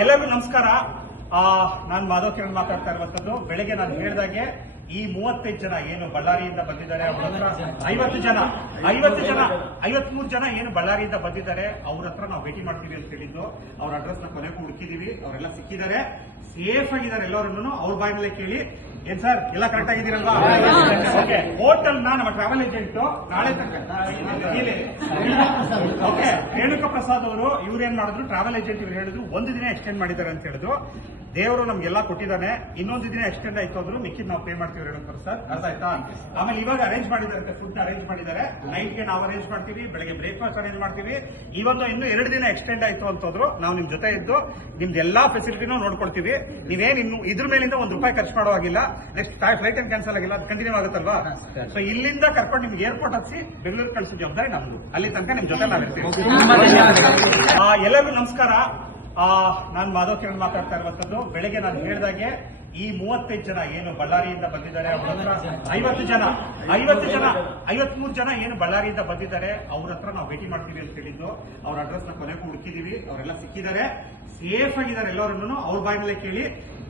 ಎಲ್ಲರಿಗೂ ನಮಸ್ಕಾರ. ನಾನು ಮಾಧವ್ ಕಿರಣ್ ಮಾತಾಡ್ತಾ ಇರುವಂತದ್ದು. ಬೆಳಗ್ಗೆ ನಾನು ಹೇಳಿದಾಗೆ ಈ 35 ಜನ ಏನು ಬಳ್ಳಾರಿಯಿಂದ ಬಂದಿದ್ದಾರೆ, 53 ಜನ ಏನು ಬಳ್ಳಾರಿಯಿಂದ ಬಂದಿದ್ದಾರೆ, ಅವ್ರ ಹತ್ರ ನಾವು ಭೇಟಿ ಮಾಡ್ತೀವಿ ಅಂತ ಹೇಳಿದ್ದು. ಅವ್ರ ಅಡ್ರೆಸ್ ನ ಕೊನೆಗೂ ಹುಡುಕಿದೀವಿ, ಅವರೆಲ್ಲ ಸಿಕ್ಕಿದ್ದಾರೆ, ಸೇಫ್ ಆಗಿದ್ದಾರೆ. ಎಲ್ಲರನ್ನು ಅವ್ರ ಬಾಯಿನಲ್ಲೇ ಕೇಳಿ. ಏನ್ ಸರ್ ಎಲ್ಲ ಕರೆಕ್ಟ್ ಆಗಿದ್ದೀರಲ್ವಾ? ಓಕೆ. ಹೋಟೆಲ್ ನಮ್ಮ ಟ್ರಾವೆಲ್ ಏಜೆಂಟ್ ನಾಳೆ ಓಕೆ ರೇಣುಕಾ ಪ್ರಸಾದ್ ಅವರು ಇವ್ರೇನ್ ಮಾಡಿದ್ರು, ಟ್ರಾವೆಲ್ ಏಜೆಂಟ್ ಇವ್ರು ಹೇಳಿದ್ರು ಒಂದು ದಿನ ಎಕ್ಸ್ಟೆಂಡ್ ಮಾಡಿದ್ದಾರೆ ಅಂತ ಹೇಳಿದ್ರು. ದೇವರು ನಮ್ಗೆಲ್ಲ ಕೊಟ್ಟಿದ್ದಾನೆ, ಇನ್ನೊಂದು ದಿನ ಎಕ್ಸ್ಟೆಂಡ್ ಆಯ್ತು ಅಂದ್ರು ಮಿಕ್ಕಿದ್ ನಾವು ಪೇ ಮಾಡ್ತೀವಿ ರೇಣುಕಾ ಪ್ರಸಾದ್, ಅರ್ಥ ಆಯ್ತಾ? ಆಮೇಲೆ ಇವಾಗ ಅರೇಂಜ್ ಮಾಡಿದ್ದಾರೆ, ಫುಡ್ ಅರೇಂಜ್ ಮಾಡಿದ್ದಾರೆ. ನೈಟ್ಗೆ ನಾವು ಅರೇಂಜ್ ಮಾಡ್ತೀವಿ, ಬೆಳಗ್ಗೆ ಬ್ರೇಕ್ಫಾಸ್ಟ್ ಅರೇಂಜ್ ಮಾಡ್ತೀವಿ. ಇನ್ನು 2 ದಿನ ಎಕ್ಸ್ಟೆಂಡ್ ಆಯ್ತು ಅಂತಂದ್ರು ನಾವು ನಿಮ್ ಜೊತೆ ಇದ್ದು ನಿಮ್ದು ಎಲ್ಲಾ ಫೆಸಿಲಿಟಿನೂ ನೋಡ್ಕೊಳ್ತೀವಿ. ನೀವೇನ್ ಇನ್ನು ಇದ್ರ ಮೇಲಿಂದ ₹1 ಖರ್ಚು ಮಾಡೋ ಆಗಿಲ್ಲ. ನೆಕ್ಸ್ಟ್ ಫ್ಲೈಟ್ ಏನ್ ಕ್ಯಾನ್ಸಲ್ ಆಗಿಲ್ಲ, ಅದು ಕಂಟಿನ್ಯೂ ಆಗುತ್ತಲ್ವಾ? ಸೊ ಇಲ್ಲಿಂದ ಕರ್ಕೊಂಡು ನಿಮ್ಗೆ ಏರ್ಪೋರ್ಟ್ ಹಚ್ಚಿ ಬೆಂಗಳೂರು ಕಳಿಸೋ ಜವಾಬ್ದಾರಿ ನಮ್ದು. ಅಲ್ಲಿ ತನಕ ನಿಮ್ ಜೊತೆ ನಾವಿರ್ತೀವಿ. ಎಲ್ಲರಿಗೂ ನಮಸ್ಕಾರ. ನಾನು ಮಾಧವ್ ಕಿರಣ್ ಮಾತಾಡ್ತಾ ಇರುವಂತದ್ದು. ಬೆಳಗ್ಗೆ ನಾನು ಹೇಳಿದಾಗೆ ಈ 35 ಜನ ಏನು ಬಳ್ಳಾರಿಯಿಂದ ಬಂದಿದ್ದಾರೆ, 53 ಜನ ಏನು ಬಳ್ಳಾರಿಯಿಂದ ಬಂದಿದ್ದಾರೆ, ಅವ್ರ ಹತ್ರ ನಾವು ಭೇಟಿ ಮಾಡ್ತೀವಿ ಅಂತ ಹೇಳಿದ್ದು. ಅವ್ರ ಅಡ್ರೆಸ್ ನ ಕೊನೆಗೂ ಹುಡುಕಿದೀವಿ, ಅವರೆಲ್ಲ ಸಿಕ್ಕಿದ್ದಾರೆ, ಸೇಫ್ ಆಗಿದ್ದಾರೆ. ಎಲ್ಲರನ್ನು ಅವ್ರ ಬಾಯಿನಲ್ಲೇ ಕೇಳಿ.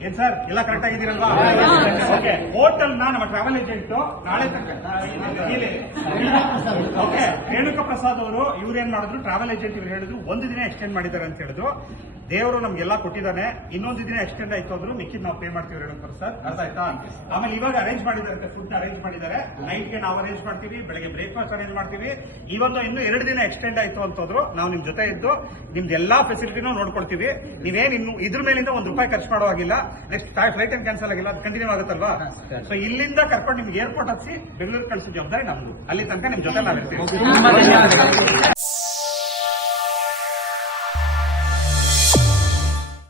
ಏನ್ ಸರ್ ಎಲ್ಲ ಕರೆಕ್ಟ್ ಆಗಿದ್ದೀರಲ್ವಾ? ಓಕೆ. ಹೋಟೆಲ್ ನಮ್ಮ ಟ್ರಾವೆಲ್ ಏಜೆಂಟ್ ನಾಳೆ ಓಕೆ ರೇಣುಕಾ ಪ್ರಸಾದ್ ಅವರು ಇವ್ರೇನ್ ಮಾಡಿದ್ರು, ಟ್ರಾವೆಲ್ ಏಜೆಂಟ್ ಇವ್ರು ಹೇಳಿದ್ರು ಒಂದು ದಿನ ಎಕ್ಸ್ಟೆಂಡ್ ಮಾಡಿದ್ದಾರೆ ಅಂತ ಹೇಳಿದ್ರು. ದೇವರು ನಮ್ಗೆಲ್ಲ ಕೊಟ್ಟಿದ್ದಾನೆ, ಇನ್ನೊಂದು ದಿನ ಎಕ್ಸ್ಟೆಂಡ್ ಆಯ್ತು ಅಂದ್ರು ಮಿಕ್ಕಿದ್ ನಾವು ಪೇ ಮಾಡ್ತೀವಿ ರೇಣುಕಾ ಪ್ರಸಾದ್, ಅರ್ಥ ಆಯ್ತಾ? ಆಮೇಲೆ ಇವಾಗ ಅರೇಂಜ್ ಮಾಡಿದ್ದಾರೆ, ಫುಡ್ ಅರೇಂಜ್ ಮಾಡಿದ್ದಾರೆ. ನೈಟ್ಗೆ ನಾವು ಅರೇಂಜ್ ಮಾಡ್ತೀವಿ, ಬೆಳಗ್ಗೆ ಬ್ರೇಕ್ಫಾಸ್ಟ್ ಅರೇಂಜ್ ಮಾಡ್ತೀವಿ. ಇನ್ನು 2 ದಿನ ಎಕ್ಸ್ಟೆಂಡ್ ಆಯ್ತು ಅಂತಂದ್ರು ನಾವು ನಿಮ್ ಜೊತೆ ಇದ್ದು ನಿಮ್ದು ಎಲ್ಲಾ ಫೆಸಿಲಿಟಿನೂ ನೋಡ್ಕೊಳ್ತೀವಿ. ನೀವೇನ್ ಇನ್ನು ಇದ್ರ ಮೇಲಿಂದ ₹1 ಖರ್ಚು ಮಾಡೋ ಆಗಿಲ್ಲ. ನೆಕ್ಸ್ಟ್ ಫ್ಲೈಟ್ ಏನ್ ಕ್ಯಾನ್ಸಲ್ ಆಗಿಲ್ಲ, ಅದು ಕಂಟಿನ್ಯೂ ಆಗುತ್ತಲ್ವಾ? ಸೊ ಇಲ್ಲಿಂದ ಕರ್ಕೊಂಡು ನಿಮ್ಗೆ ಏರ್ಪೋರ್ಟ್ ಹಚ್ಚಿ ಬೆಂಗಳೂರು ಕಳಿಸೋ ಜವಾಬ್ದಾರಿ ನಮ್ದು. ಅಲ್ಲಿ ತನಕ ನಿಮ್ ಜೊತೆ ನಾವಿರ್ತೀವಿ.